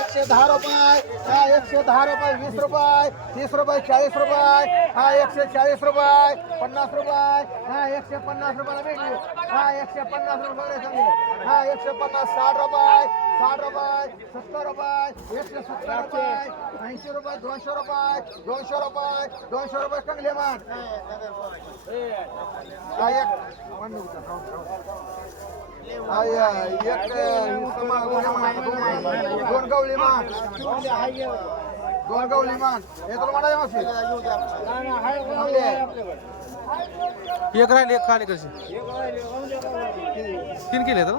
110 रुपये, 110 रुपये, 20 रुपये, 30 रुपये, 40 रुपये, 140 रुपये, 50 रुपये, 150 रुपयाला भेटली, 150 रुपये सांगले, 150, 60 रुपये, 60 रुपये, 70 रुपये, 170 रुपये, 80 रुपये, 200 रुपये, 200 रुपये, 200 रुपये चांगले मान. दोन गवळी मान, दोन गवळी मान हे तुला म्हणाय मावशी एक राहिले एक खाली कशी 3 केले तर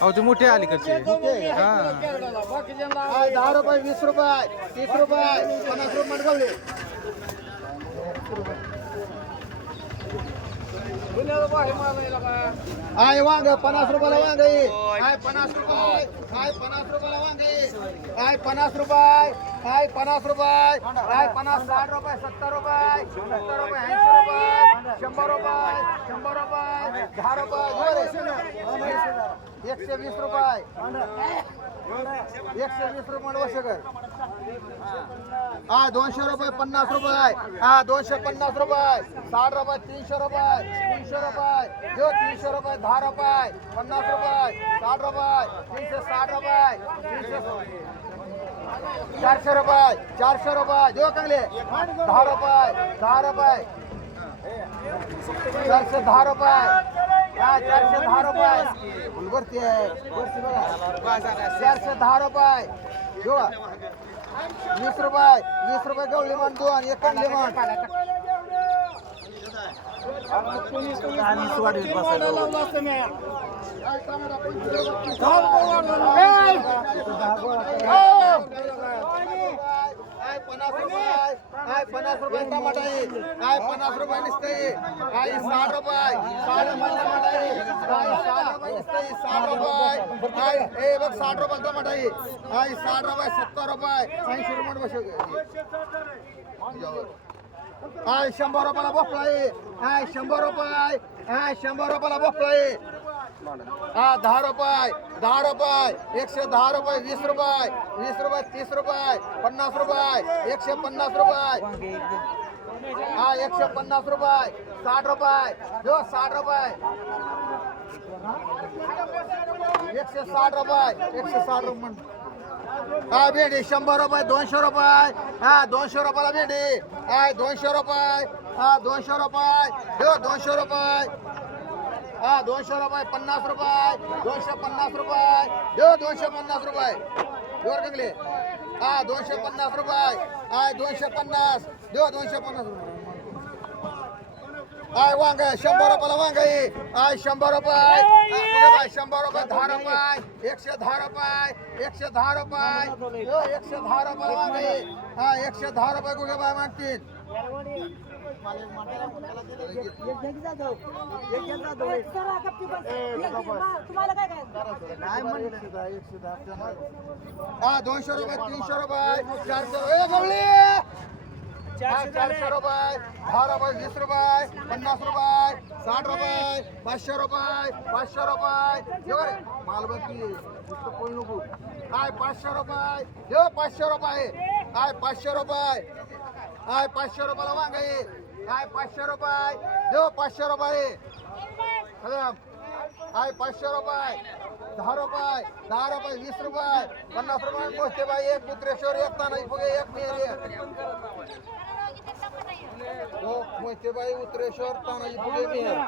अहो ते मोठे आली कशी हा 10 रुपये, 20 रुपये, 30 रुपये, 50 रुपये गवळी. आय वांग 50 रुपयाला वांग आहे, आय 50 रुपये, आय 50 रुपयाला वांग आहे, आय 50 रुपये, आय 50 रुपये, आय 50, 60 रुपये, 70 रुपये, 70 रुपये, 80 रुपये, 100 रुपये, 100 रुपये, 10 रुपये, 120 रुपये, 120 रुपये वर्षकर. हा 200 रुपये, 50 रुपये, हा 250 रुपये, 60 रुपये, 300 रुपये, 300 रुपये, 300 रुपये, 10 रुपये, 50 रुपये, 60 रुपये, 360 रुपये, 400 रुपये, 400 रुपये, जो चांगले 10 रुपये, 10 रुपये, 410 रुपये, 410 रुपये, भरती आहे 410 रुपये, जो 20 रुपये, 20 रुपये गवळी मान दोन, एक चांगली मान. आय 50 रुपये टमाटा आहे, आय 50 रुपये निसते, आय 60 रुपये, 60 रुपये टमाटा आहे, आय 60 रुपये निसते, 60 रुपये, आय हे बघ 60 रुपये टमाटा आहे, आय 60 रुपये, 70 रुपये, 80 रुपये बसव. आय 100 रुपयाला भोपळा आहे, आय 100 रुपये, आय 100 रुपयाला भोपळा आहे. हा 10 रुपये, 10 रुपये, 110 रुपये, 20 रुपये, 20 रुपये, 30 रुपये, 50 रुपये, 150 रुपये, हा 150 रुपये, 60 रुपये, जो 60 रुपये, 160 रुपये, 160 रुपये. हा भेंडी 100 रुपये, 200 रुपये, हा 200 रुपयाला भेंडी, हा 200 रुपये, हा 200 रुपये, जो 200 रुपये, हा 200 रुपये, 50 रुपये, 250 रुपये, जो 250 रुपये, जोर गंगले, हा 250 रुपये, आय 250, जो 250 रुपये. आय वांग 100 रुपयाला वांग आहे, आय 100 रुपये, 100 रुपये, 10 रुपये, 110 रुपये, 110 रुपये, जो 110 रुपयाला वांग आहे, हा 110 रुपये कुठे बाय मागतील. हा 200 रुपये, 300 रुपये, 400 रुपये, 400 रुपये, 10 रुपये, 20 रुपये, 50 रुपये, 60 रुपये, 500 रुपये, 500 रुपये, मालबती नको. आय 500 रुपये, जो 500 रुपये, आय 500 रुपये, आय 500 रुपयाला वांग आहे, आय 500 रुपये, जो 500 रुपये, आय 500 रुपये, 10 रुपये, 10 रुपये, 20 रुपये, 50 रुपये पोचते बाई. एक पुत्रेश्वर, एक तानाजी फुगे, एक मेरे, मोहिते बाई उत्रेश्वर, तानाजी फुगे, मेहर.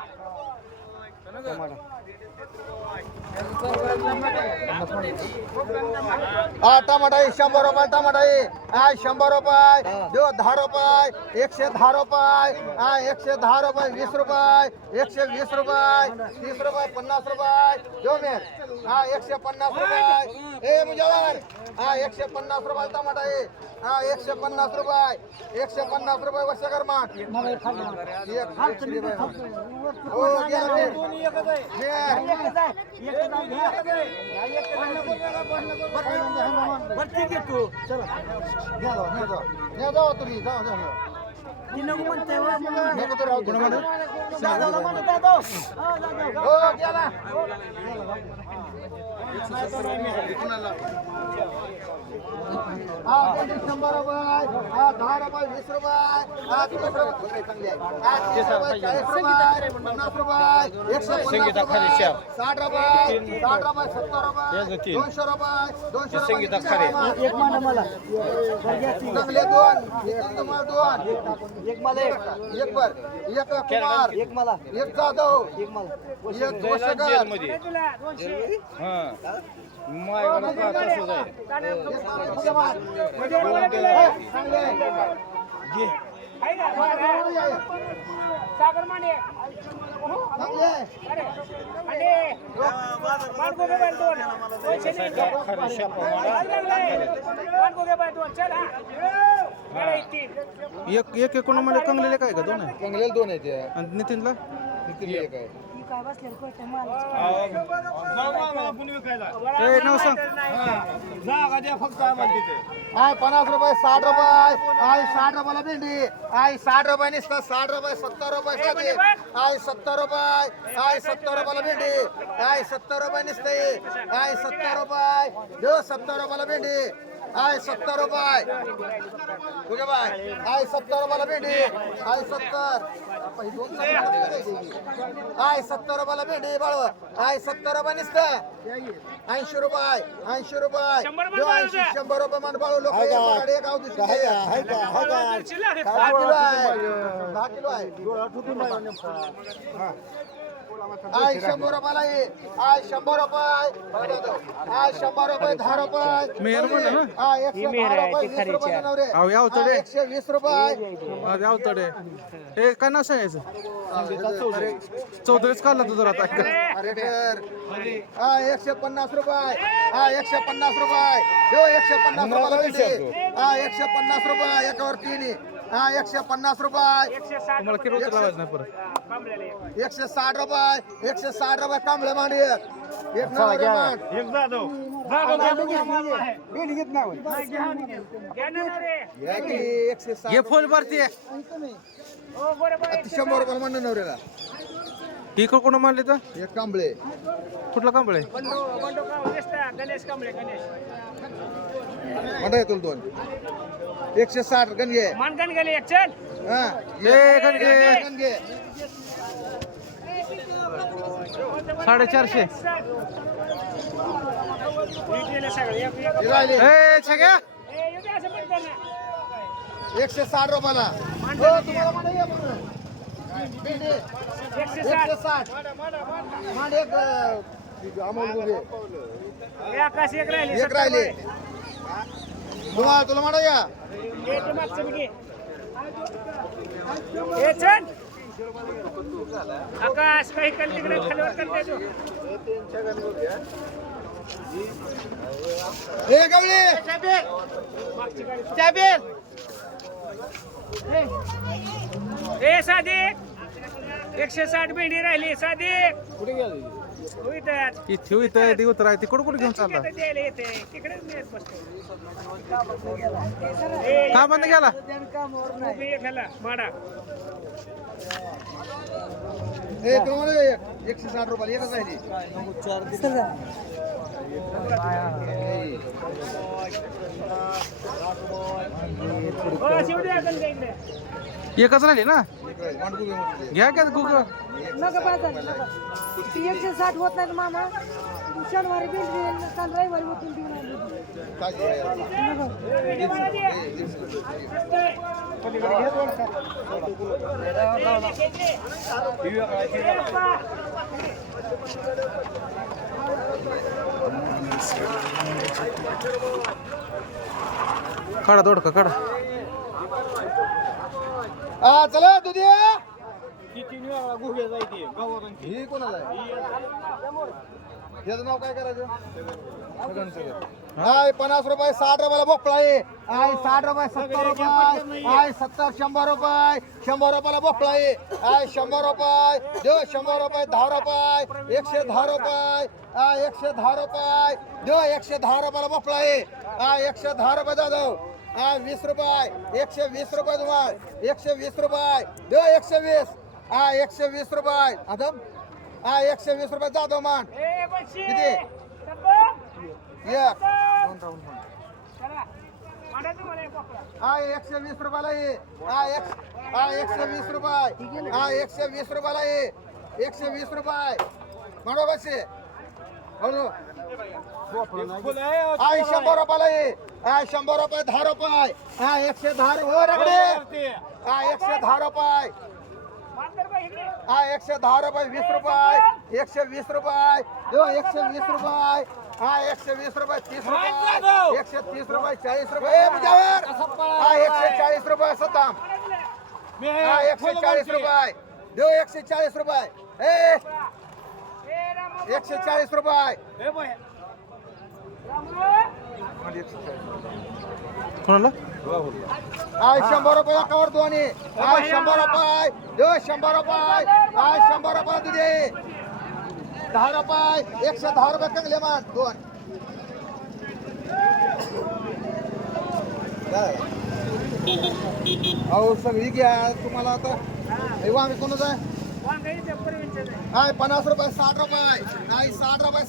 हा टमाटा 100 रुपये, टमाटा आहे 100 रुपये, जो 10 रुपये, 110 रुपये, हा 110 रुपये, 20 रुपये, 120 रुपये, 30 रुपये, 50 रुपये, जो मेर, हा 150 रुपये, ए मुजवर, हा 150 रुपये टमाटा आहे, हा 150 रुपये, 150 रुपये वर्षकर मान. हो घ्या तुम्ही, जा नको तर राहू दे. कोणा म्हणत? हो, गेला. कुणाला? हा, 100 रुपये, हा, 10 रुपये, 20 रुपये, हा, 30 रुपये, चांगली आहे. हा, 30 रुपये, 40 रुपये, 50 रुपये, 150 रुपये, 60 रुपये, 60 रुपये, 70 रुपये, 200 रुपये, 200 रुपये. चांगले दोन, एक तुम्हाला दोन, एक बर, एक कुमार, एक जाधव, एक जोशेकर. एक एक कोणा म्हणले कंगलेले काय का दोन आहे कंगलेल दोन आहे ते. आणि नितीनला नितीन एक आहे. ए नाव सांग आय 50 रुपये 60 रुपये आय 60 रुपयाला भेंडी आय 60 रुपये निसतात 60 रुपये 70 रुपये साधे आय 70 रुपये आय 70 रुपयाला भेंडी आय 70 रुपये निसते आय 70 रुपये देऊ 70 रुपयाला भेंडी आय 70 रुपये कुठे बाय आय 70 रुपयाला भेंडी आय 70 आय 70 रुपयाला भेंडी बाळव आय 70 रुपये निसतं 80 रुपये 80 रुपये 100 रुपये मान बाळू लोक एक गाव दुसरी 10 किलो आहे आय 100 रुपयाला ये आय 100 रुपये आय 100 रुपये 10 रुपये मेहर म्हणलं ना आय 110 रुपये 20 रुपये नवरे अहो याव तडे 120 रुपये याव तडे हे काय नाव सांगायचं चौधरीच काढला तू जरा आता अरे तर आय 150 रुपये आय 150 रुपये देऊ 150 रुपयाला भेटते आय 150 रुपये एकावर तीन हा 150 रुपये तुम्हाला किती रुपये लावायचं नाही परत 160 रुपये 160 रुपये कांबळे मांडी एक नंबर हे फुल भरती 100 रुपये म्हणून नवऱ्याला इकडं कोण मानले तर एक कांबळे कुठला कांबळे म्हणता येतो दोन 160 गणगे मानकन गेले एक चल हा ए गणगे. गणगे 450 हे राहिले ए छग्या 160 रुपयाला हो तुम्हाला म्हणा ये म्हणून. भेंडी 160 मांड एक अमोल गुगे आकाश एक राहिले एक राहिले तुला म्हणा या चल आकाश काही कल तिकडे खालीवर करते हे गवळे ए सादिक 160 भेंडी राहिली सादिक कुठे गेली इथे इथं ती उतराय तिकडं कुठे घेऊन चालला का बंद गेला हे तुम्हाला 160 रुपयाला एकच राहिली एकच राहिली ना घ्या घ्या गुगल नका बाजार नका 160 होत नाही मामा शनिवारी बिल काल रविवारी होतील काढा दोडका काढा हा चला दुधिया ही कोणाला आहे? याचं नाव काय करायचं हाय 50 रुपये 60 रुपयाला भोपळा आहे आय 60 रुपये 70 रुपये आय 70 100 रुपये 100 रुपयाला भोपळा आहे आय 100 रुपये देव 100 रुपये 10 रुपये 110 रुपये आय 110 रुपये देव 110 रुपयाला भोपळा आहे आय 110 रुपये दादा हा 20 रुपये 120 रुपये तुम्हाला 120 रुपये देऊ 120 हा 120 रुपये आदम हा 120 रुपये जाधव मान ए बशी किती? टप्पू. एक चला मांडायचं मला एक कोपरा. हा 120 रुपयाला ये हा 120 रुपये हा 120 रुपयाला ये 120 रुपये म्हणो बसे हो हा 100 रुपयाला ये हा 100 रुपये 10 रुपये हा 110 हो रगडे हा 110 रुपये मांजर बाई इकडे. हा 110 रुपये 20 रुपये 120 रुपये देऊ 120 रुपये हा 120 रुपये 30 रुपये 130 रुपये 40 रुपये मुजावर हा 140 रुपये सद्दाम हा 140 रुपये देऊ 140 रुपये ए ए रामू. 140 रुपये कोणाला हा 100 रुपये एकावर दोन्ही हा 100 रुपये देऊ 100 रुपये हा 100 रुपये तुझे 10 रुपये 110 रुपये चांगले मान दोन अहो सगळी घ्या तुम्हाला आता हे वांगे कोणाचं आहे वांगे इथे परवीनचं आहे. हाय 50 रुपये 60 रुपये नाही 60 रुपये